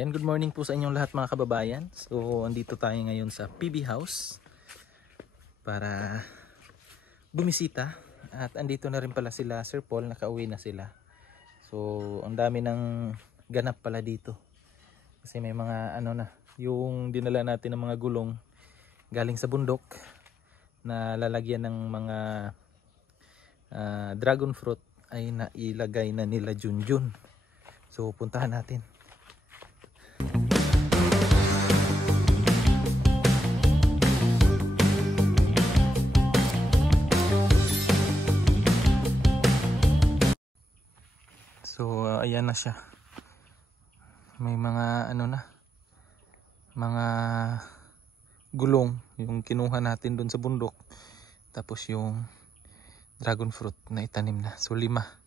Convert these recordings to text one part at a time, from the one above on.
Yan, good morning po sa inyong lahat mga kababayan. So, andito tayo ngayon sa PB House para bumisita. At andito na rin pala sila Sir Paul, nakauwi na sila. So, ang dami ng ganap pala dito. Kasi may mga yung dinala natin ng mga gulong galing sa bundok na lalagyan ng mga dragon fruit ay nailagay na nila Junjun. So, puntahan natin. So ayan na siya. May mga mga gulong yung kinuha natin doon sa bundok. Tapos yung dragon fruit na itanim na. So limang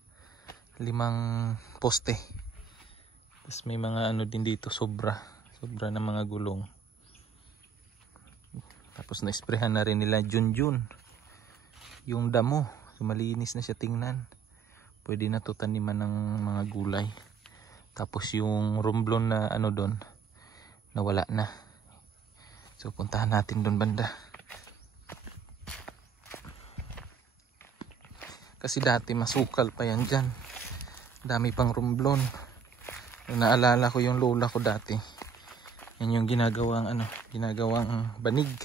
poste. Tapos may mga din dito, sobra na mga gulong. Tapos na-sprayhan na rin nila Junjun. Yung damo, so malinis na siya tingnan. Pwede na to taniman ng mga gulay. Tapos yung romblon na doon, nawala na. So puntahan natin doon banda. Kasi dati masukal pa yan dyan. Dami pang romblon. Naalala ko yung lola ko dati. Yan yung ginagawang banig.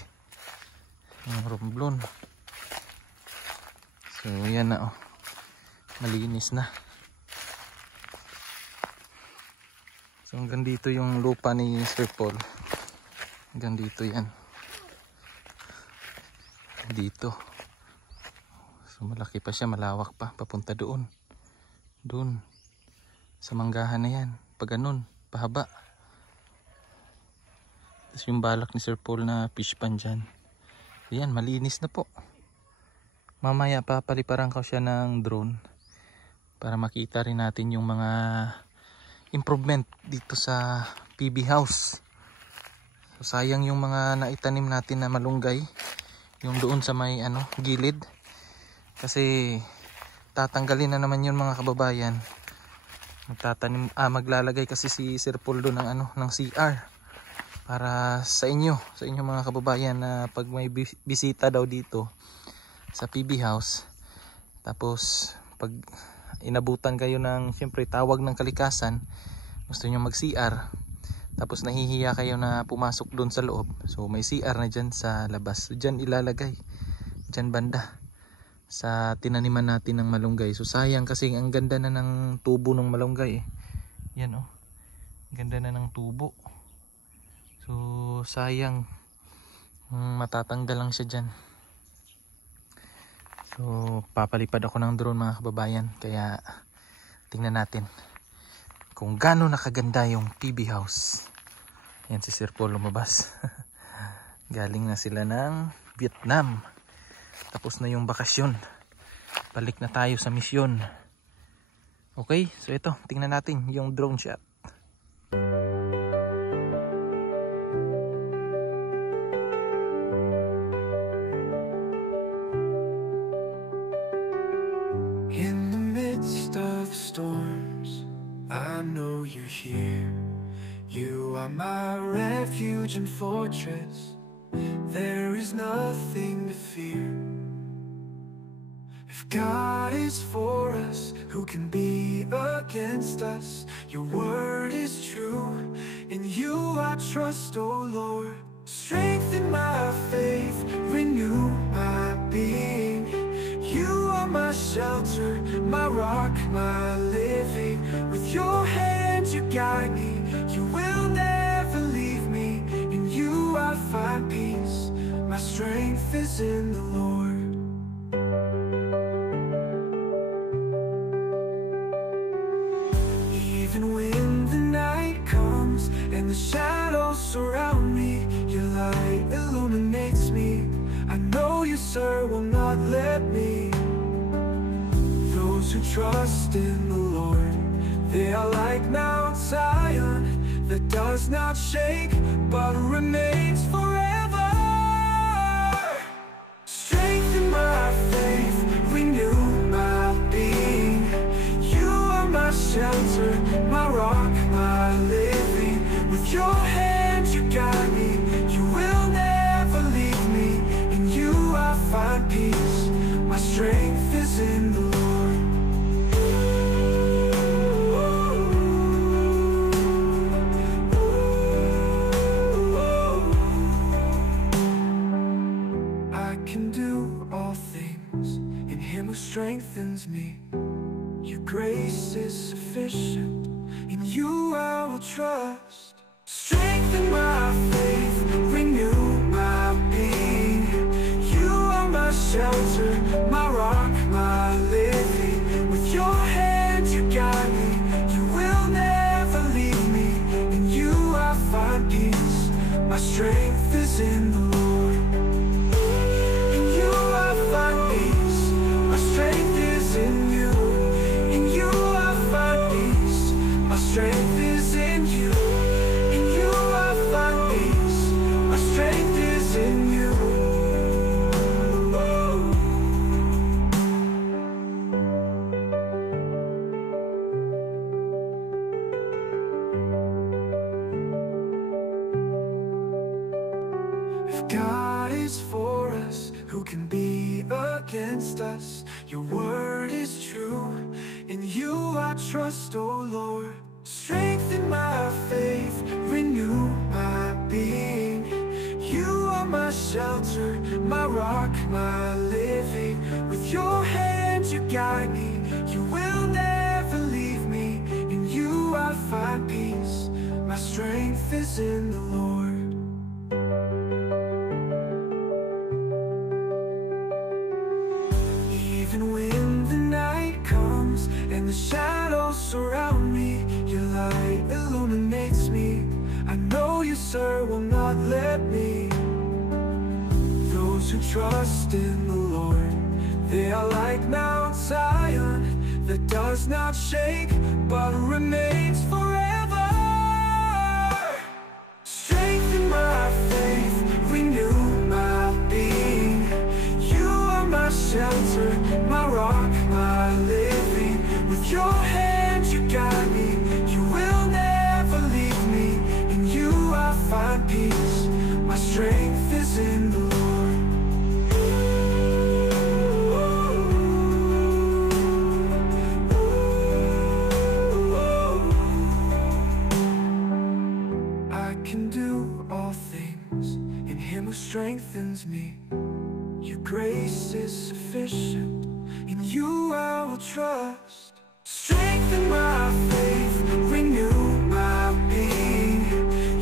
Yung romblon. So yan na malinis na. So hanggang dito yung lupa ni Sir Paul. Hanggang dito yan. Dito. So malaki pa siya, malawak pa. Papunta doon. Doon. Sa manggahan na yan. Pag ganun, pahaba. Tapos yung balak ni Sir Paul na fish pan dyan. Ayan, malinis na po. Mamaya papaliparan ko siya ng drone para makita rin natin yung mga improvement dito sa PB House. So sayang yung mga naitanim natin na malunggay, yung doon sa may gilid, kasi tatanggalin na naman yun mga kababayan. Maglalagay kasi si Sir Paul doon ng CR para sa inyo mga kababayan, na pag may bisita daw dito sa PB House, tapos pag inabutan kayo ng siyempre tawag ng kalikasan, gusto nyo mag CR, tapos nahihiya kayo na pumasok doon sa loob, so may CR na dyan sa labas. So dyan ilalagay, dyan banda sa tinaniman natin ng malunggay. So sayang kasi ang ganda na ng tubo ng malunggay yan ganda na ng tubo. So sayang matatanggal lang siya dyan. So papalipad ako ng drone mga kababayan, kaya tingnan natin kung gaano nakaganda yung PB House. Yan si Sir Paul lumabas. Galing na sila ng Vietnam. Tapos na yung bakasyon. Balik na tayo sa misyon. Okay, so ito, tingnan natin yung drone shot. I know you're here. You are my refuge and fortress. There is nothing to fear. If God is for us, who can be against us? Your word is true. In you I trust, oh Lord. Strengthen my faith, renew my being. You are my shelter, my rock, my living. With your hand you guide me, you will never leave me. In you I find peace, my strength is in the Lord. Even when the night comes and the shadows surround me, your light illuminates me. I know you, sir, will not let me. Those who trust in the Lord, they are like Mount Zion, that does not shake but remains forever. Strengthen my faith, renew my being. You are my shelter, my rock, my living. me. Your grace is sufficient. In you I will trust. Strengthen my faith, renew my being. You are my shelter, my rock, my living. With your hand you guide me. You will never leave me. In you I find peace. My strength is in the Lord. In you I find peace. My strength is in you. In you I find peace. My strength is in you. In you I find peace. My strength is in you. If God is for us, who can be against us? Your word is true. In you I trust, O Lord. Strengthen my faith, renew my being. You are my shelter, my rock, my living. With your hand you guide me. You will never leave me. In you I find peace. My strength is in the Lord. Even when the night comes and the shadows surround me, your light illuminates me. I know you, sir, will not let me. Those who trust in the Lord, they are like Mount Zion, that does not shake, but remains forever. Strengthen my faith, renew my being. You are my shelter, my rock, my living. With your hand you guide me. You will never leave me. In you I find peace. My strength is in the Lord. I can do all things in him who strengthens me. Your grace is sufficient. In you I will trust. Strengthen my faith, renew my being.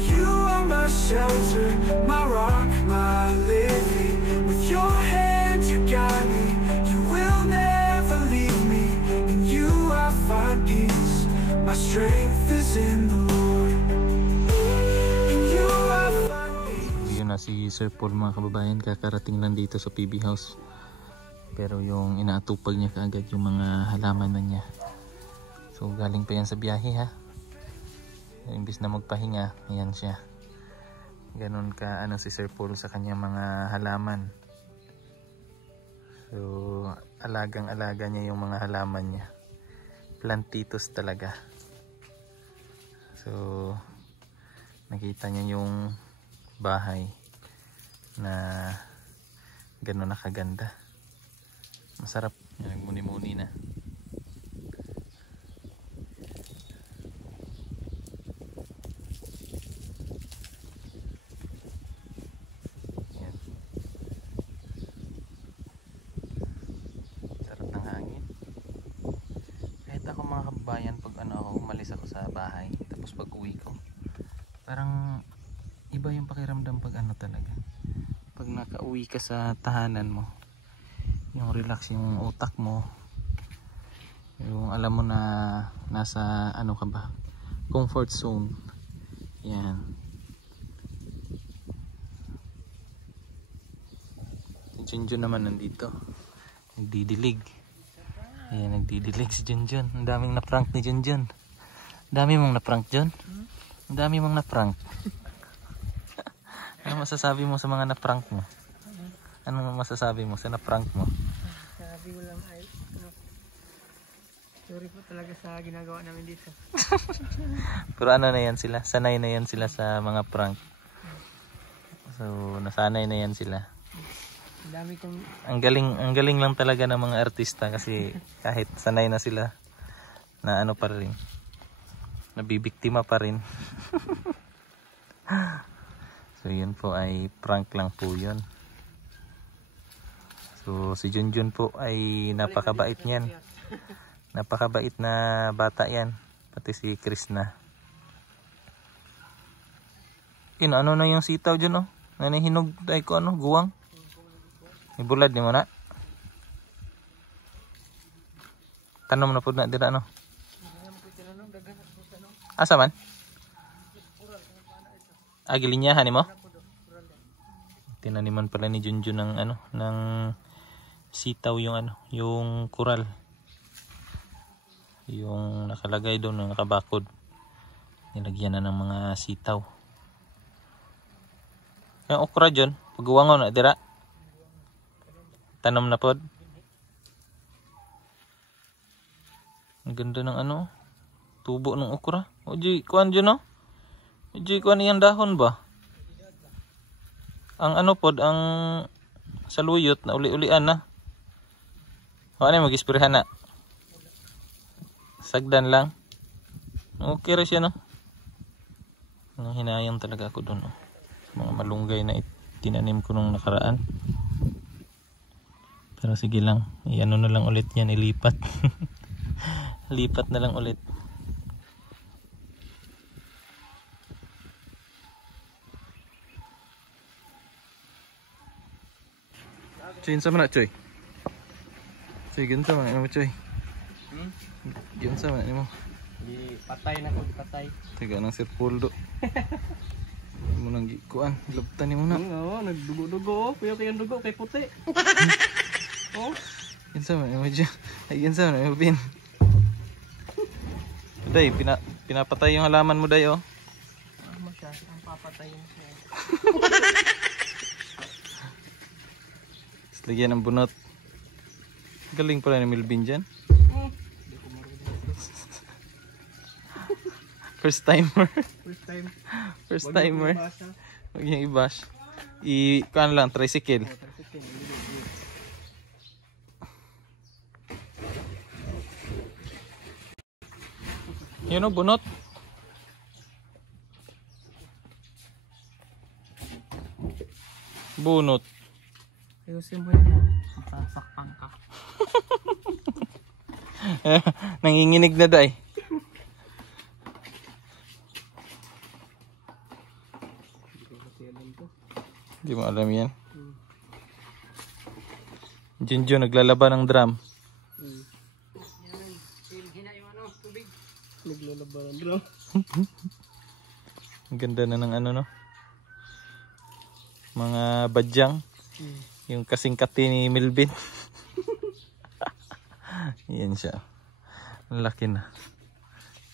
You are my shelter, my rock, my living. With your hand you guide me. You will never leave me. In you I find peace. My strength is in the Lord. In you I find peace. Yun na si Sir Paul, mga kababayan, kakarating lang dito sa PB House. Pero yung inaatupag niya kaagad yung mga halaman na niya. So galing pa yan sa biyahe, ha. Imbis na magpahinga, ayan siya. Ganon ka ano si Sir Paul sa kanyang mga halaman. So alagang alaga niya yung mga halaman niya. Plantitos talaga. So nakita niya yung bahay na gano'n nakaganda. Masarap. Nagmuni-muni na. Yan. Sarap ng hangin. Kahit ako, mga kababayan, pag umalis ako sa bahay, tapos pag uwi ko, parang iba yung pakiramdam pag talaga. Pag nakauwi ka sa tahanan mo, yung relax yung utak mo, yung alam mo na nasa ka ba, comfort zone. Yan. Si Junjun naman nandito, nagdidilig. Ayan, nagdidilig si Junjun. Ang daming na-prank ni Junjun. Dami mong na-prank, Jun? Ang dami mong na-prank. Ano masasabi mo sa mga na-prank mo? Ano masasabi mo sa na-prank mo? Sabi ko lang ay sorry po talaga sa ginagawa namin dito. Pero ano na yan sila? Sanay na yan sila sa mga prank. So nasanay na yan sila. Dami kong Ang galing lang talaga ng mga artista kasi kahit sanay na sila na pa rin. Nabibiktima pa rin. So yun po ay prank lang po yun. So si Junjun po ay napakabait niyan. Napakabait na bata yan. Pati si Krishna. Ano na yung sitaw dyan oh. Nanihinog tayo ko ano, guwang. Ibulad ni mo na. Tanom na po na dira no. Asa man? Gilinyahan ni mo? Tinaniman pala ni Junjun ng ano, ng sitaw yung ano, yung kural. Yung nakalagay doon, ng nakabakod. Nilagyan na ng mga sitaw. Yung okra dyan, pagguwangon na dira. Tanom na pod. Ang ganda ng ano, tubo ng okra. Oji, kuan dyan no? Oji, kuan iyang dahon ba? Ang ano pod, ang saluyot na uli-ulian na. O ano yung mag-isprehan na? Sagdan lang. Okay rin siya no? Hinayang talaga ako doon. No? Mga malunggay na tinanim ko nung nakaraan. Pero sige lang. Iano na lang ulit yan. Ilipat. Lipat na lang ulit. Choy, sa mana Choy? Choy, gansa man mo Choy? Gansa man mo? Di patay na ko, di patay. Tiga ng Sir Poldo. Mo nang gikuan, labtan ni mo na. Oo, nagdugo-dugo. Puyo kayong dugo kay puti. Oh. Gansa man mo dyan. Ay, gansa man mo Bin. Day, pinapatay yung halaman mo day oh. Masyado ang papatayin siya. Lagyan ng bunot. Galing pala ni Melvin dyan. First timer. First timer. Huwag niyang i-bash. Kuan lang, tricycle. Yun o, bunot. Bunot. Ayusin mo yun na. Masasaktan ka. Nanginginig na day. Hindi mo alam yan. Junjun naglalaba ng drum. Naglalaba ng drum. Ang ganda na ng ano no. Mga badyang. Yung kasingkati ni Melvin. Yan siya. Ang laki na.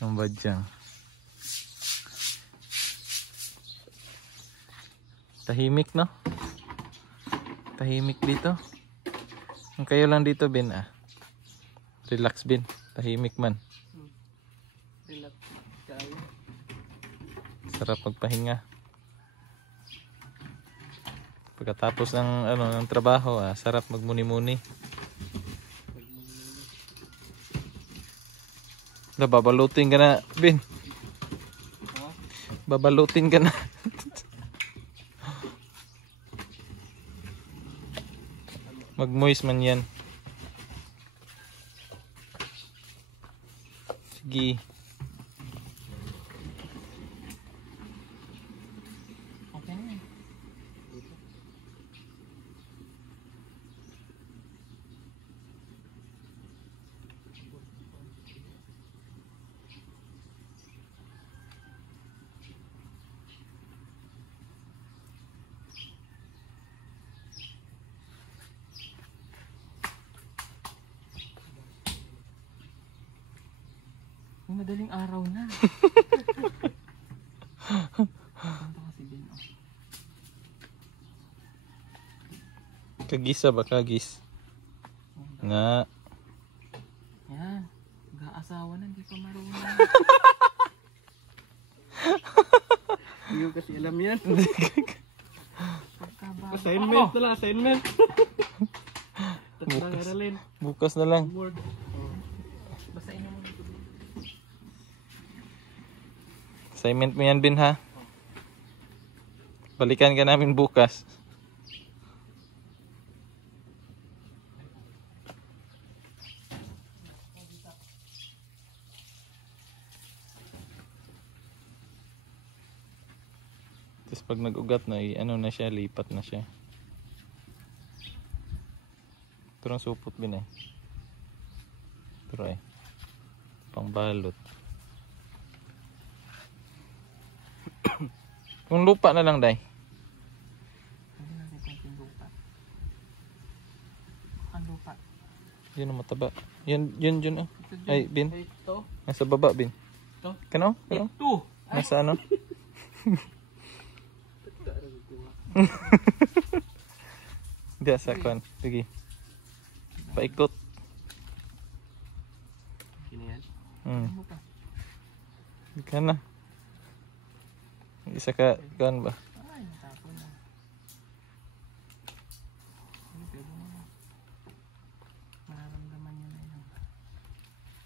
Yung badyang. Tahimik no? Tahimik dito. Ang kayo lang dito Bin ah. Relax Bin. Tahimik man. Relax kayo. Sarap magpahinga. Pagkatapos ng ano ng trabaho sarap magmuni-muni. Babalutin ka na Bin. Babalutin ka na. Mag-moist man yan. Sige. Okay na. Madaling araw na. Kasi din, oh. Kagisa ba kagis? Nga. Yan. Mag-aasawa na, hindi pa marunong. Hindi ko kasi alam yan. Assignment na lang, assignment. Bukas na lang. Basahin mo muna. Assignment mo yan Bin ha. Balikan ka namin bukas. Tapos pag nag-ugat na, ano na siya, lipat na siya. Ito ang supot bin eh. Ito eh. Pangbalot. Kung lupa na lang, day. Hindi natin konting lupa. Ang lupa. Yun ang mataba. Yun oh. Ito dyan. Ay, bin. Ay, ito. Nasa baba, bin. Ito. Kano? Kano? Ito. Nasa ano? Diya sa kwan. Sige. Paikot. Kini yan. Hmm. Ano pa? Ika na. Isa ka, kwan ba? Ay, natapon na. Ay, pwede na. Mararamdaman nyo na yun.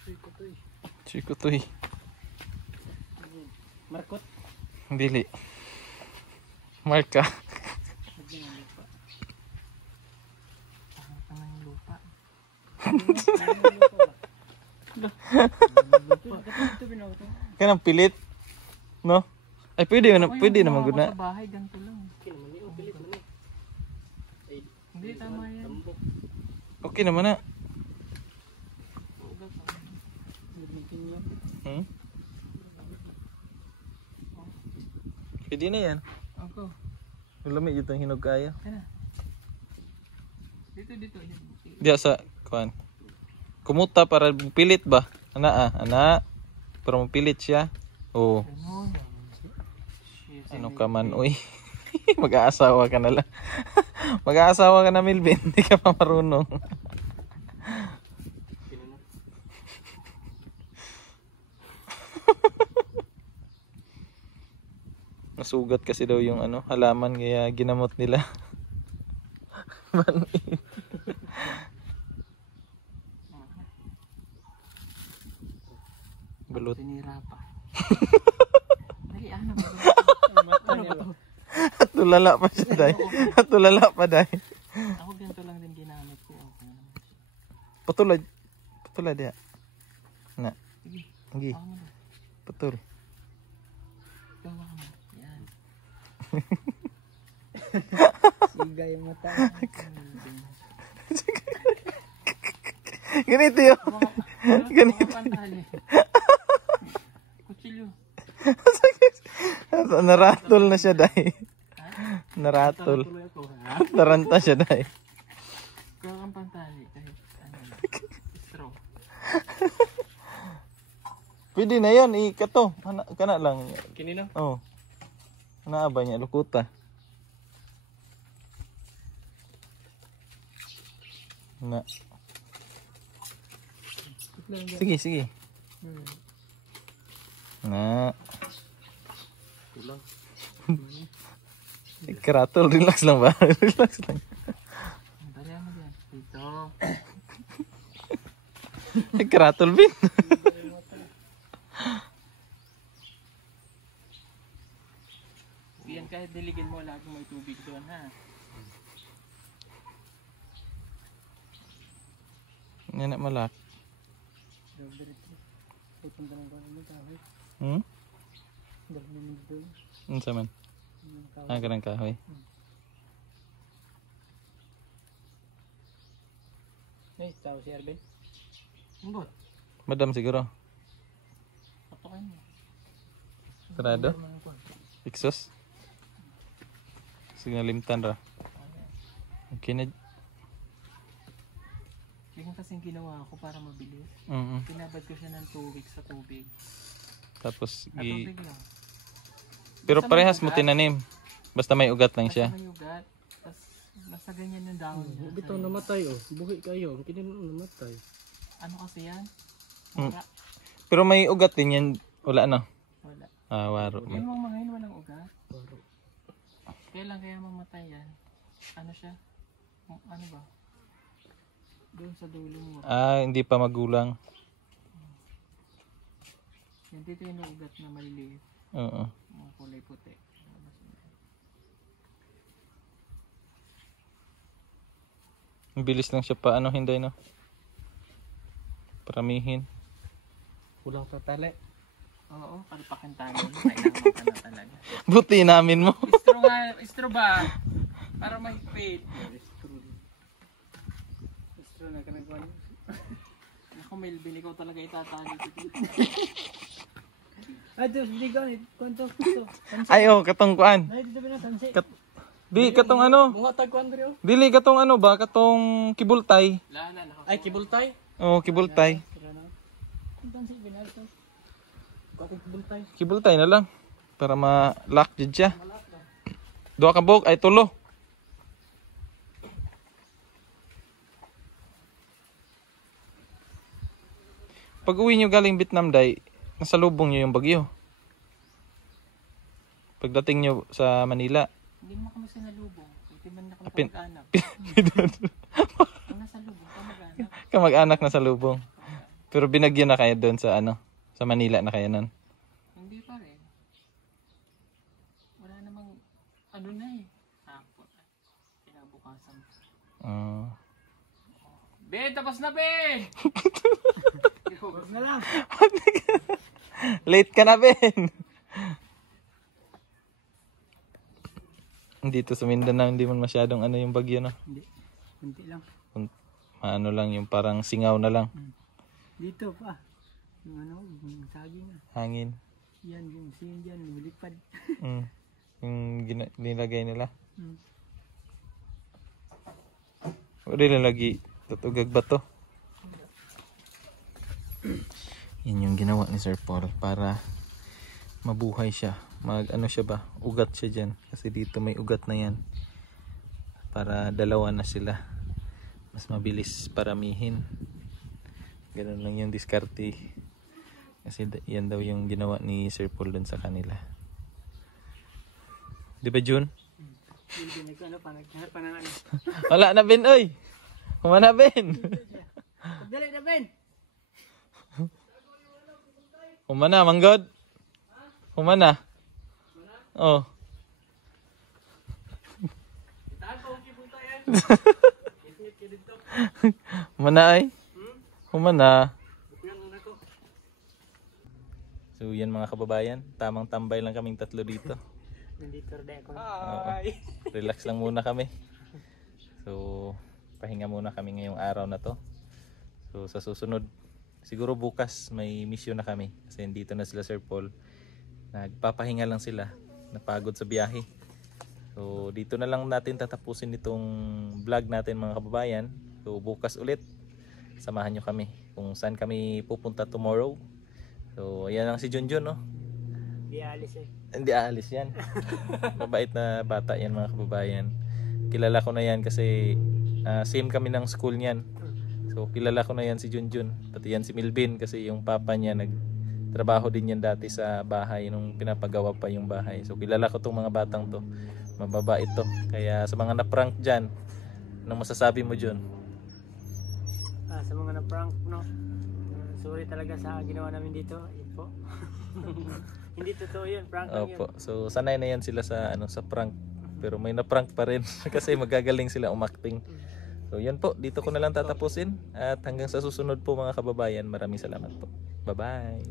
Uy, kutoy. Chiko to eh. Markot. Dili. Marka. Lagyan ng lupa. Pangit naman yung lupa. Kanang pilit. No? Ay, pwede naman gud na. Sa bahay, ganito lang. Hindi, tama yan. Okay naman na. Hmm? Pwede na yan. Ako. Lamig yun ang hinog kaya. Kaya. Dito. Diya sa kuan. Kumuta para pilit ba? Ana. Para mapilit siya. Oo. Ganun. Ano ka man, uy. Mag-aasawa ka na lang. Mag-aasawa ka na, Milvin. Hindi ka pa marunong. Nasugat kasi daw yung ano, halaman kaya ginamot nila. Manin. Balot. Sinira pa. Dali, ano ba? Ano ba to? At tulala pa siya, day. At tulala pa, day. Ako ganito lang din ginamit ko. Okay. Patulad. Patulad ya. Na. Sige. Sige. Ako mo na. Patul. Gawa ka mo. Yan. Siga yung mata. Ganito yun. Ganito. Pantali. Kutsilyo. Naratol na siya, day. Naratol. Tuloy ako, ha? Naranta siya, day. Gawa kang pantali. Kahit ano. Straw. Pwede na yan. Ikato. Kana lang. Kinino? Oh. Naaba niya. Lukuta. Na. Sige. Na. Tulang. Karatol. Relax lang ba? Relax lang. Dali mo dyan. Dito. Karatol, bin. Yan kahit diligin mo, lagi may tubig doon, ha? Yan na malak. Hmm? Ano sa man? Kanang kahoy. Eh, tao si Arben. Umbot. Madam siguro. Patukan mo. Sarado? Exos? Sige limtan ra. Okay na. Yung kasing ginawa ko para mabilis. Pinabad ko siya ng 2 weeks sa tubig. Tapos At tubig lang. pero Basta parehas may mo ugat. tinanim. Basta may ugat lang siya. Basta may ugat. Tapos nasa ganyan yung dahon niya. Bitaw namatay oh. Buhi kayo. Kini mo namatay. Ano kasi yan? Mm. Wala. Pero may ugat din yan. Wala na. Wala. Ah, waro. Yung mga ngayon walang ugat. Kailan kaya mamatay yan? Ano siya? Ano ba? Doon sa dulo mo. Ah, hindi pa magulang. Yan dito yung ugat na maliliit. Oo. Mga kulay puti. Ang bilis lang siya pa ano hindi no. Paramihin. Kulang sa tali. Oo, palpakan tayo. Kailangan ka na talaga. Buti namin mo. Istro nga, istro ba? Para mahigpit. Istro na ka nagkuhan. Ako, Melvin, ikaw talaga itatali dito. Ay, Diyos, hindi ka. Kwanto. Ay, oh, katong kuan. Ay, dito ba na tansi? Di, katong ano. Mga tagkuhan rin, oh. Dili, katong ano ba? Katong kibultay. Lahanan ako. Ay, kibultay? Oh, kibultay. Ang tansi, binalto. Kakong kibultay. Kibultay na lang. Para ma-lock dyan siya. Dua ka buk, ay tulo. Pag uwi nyo galing Vietnam, day, nasa lubong nyo yung bagyo. Pagdating nyo sa Manila. Hindi mo kami sinalubong. Hindi man na kami Apin- kamag-anak. Ang nasa lubong, kamag-anak. Kamag-anak na sa lubong. Pero binagyo na kayo doon sa ano, sa Manila na kayo nun. Hindi pa rin. Wala namang, ano na eh. Hapon. Kinabukasan. Ben, tapos na, Ben! Huwag na lang. Late ka na, Ben. Dito sa Mindanao, hindi man masyadong ano yung bagyo, no? Hindi. Kunti lang. Ano lang, yung parang singaw na lang. Dito pa. Yung ano, yung saging na. Hangin. Yan, yung sin dyan, lumilipad. Yung nilagay nila. Mm. Wala lang lagi tutugag ba to? Yan yung ginawa ni Sir Paul para mabuhay siya. Ano siya ba? Ugat siya dyan. Kasi dito may ugat na yan. Para dalawa na sila. Mas mabilis paramihin. Ganun lang yung diskarte. Kasi yan daw yung ginawa ni Sir Paul dun sa kanila. Di ba, June? Hindi, ano pa, naghanap pa ng ano. Wala na, Ben, oy! Kumana, Ben! Dali na, Ben! Kumana, manggod! Kumana! Oh. Itaan ko, kibultay yan. Isnit ka dito. Kumana, ay? Kumana. Bukuyan muna ko. So, yan mga kababayan. Tamang tambay lang kaming tatlo dito. Nandito rin ako. Hi! Relax lang muna kami. So, pahinga muna kami ngayong araw na to. So, sa susunod, siguro bukas may mission na kami. Kasi dito na sila Sir Paul. Nagpapahinga lang sila. Napagod sa biyahe. So, dito na lang natin tatapusin itong vlog natin mga kababayan. So, bukas ulit. Samahan nyo kami kung saan kami pupunta tomorrow. So, ayan lang si Junjun, no? Di alis eh. Hindi aalis yan. Mabait na bata yan mga kababayan. Kilala ko na yan kasi same kami ng school niyan. So kilala ko na yan si Junjun. Pati yan si Milvin kasi yung papa niya nagtrabaho din yan dati sa bahay nung pinapagawa pa yung bahay. So kilala ko tong mga batang to. Mababait to. Kaya sa mga na-prank dyan, anong masasabi mo, Jun? Sa mga na-prank, no? Sorry talaga sa ginawa namin dito. Yun po. Hindi totoo yun, prank lang yun. Opo. So sanay na yan sila sa sa prank. Pero may na-prank pa rin kasi magagaling sila umakting. So yan po, dito ko na lang tatapusin at hanggang sa susunod po mga kababayan. Maraming salamat po. Bye-bye.